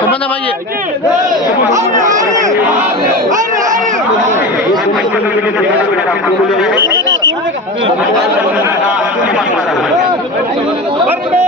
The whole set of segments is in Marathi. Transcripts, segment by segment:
Kumanda Magi. வருங்க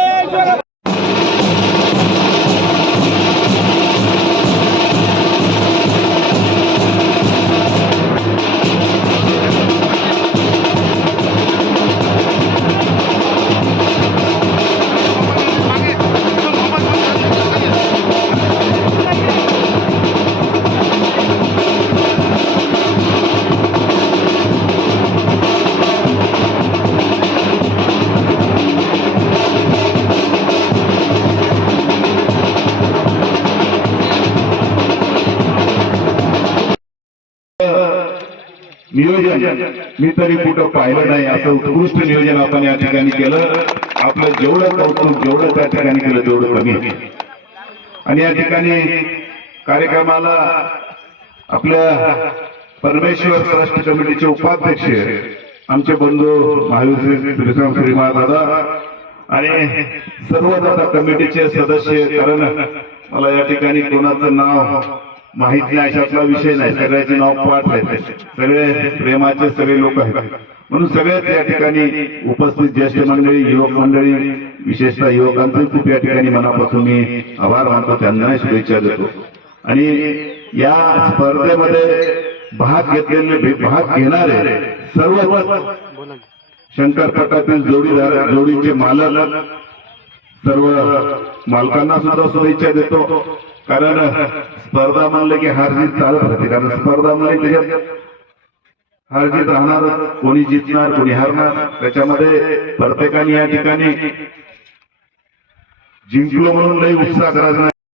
नियोजन. मी तरी कुठं पाहिलं नाही असं उत्कृष्ट नियोजन आपण या ठिकाणी केलं. आपलं जेवढं कौतुक जेवढं त्या ठिकाणी केलं तेवढं कमी. आणि या ठिकाणी कार्यक्रमाला आपल्या परमेश्वर ट्रस्ट कमिटीचे उपाध्यक्ष आमचे बंधू महावीर श्रीराम श्रीमा दादा आणि सर्व दादा कमिटीचे सदस्य कारण मला या ठिकाणी कोणाचं नाव माहीत नाही अशातला विषय नाही. सगळ्याचे नाव पाठ आहेत. सगळे प्रेमाचे सगळे लोक आहेत. म्हणून सगळ्याच या ठिकाणी उपस्थित ज्येष्ठ मंडळी युवक मंडळी विशेषतः युवकांचे खूप या ठिकाणी मनापासून मी आभार मानतो त्यांनाही शुभेच्छा देतो. आणि या स्पर्धेमध्ये भाग घेतलेले भाग घेणारे सर्व शंकर पटातील जोडीदार जोडीचे मालक सर्व मालकांना सुद्धा शुभेच्छा देतो. कारण स्पर्धा म्हणलं की हारजीत चालत राहते. कारण स्पर्धा म्हणजे त्याच्यात हारजीत राहणार कोणी जिंकणार कोणी हारणार. त्याच्यामध्ये प्रत्येकाने या ठिकाणी जिंकलो म्हणून लई उत्साह करायचा नाही.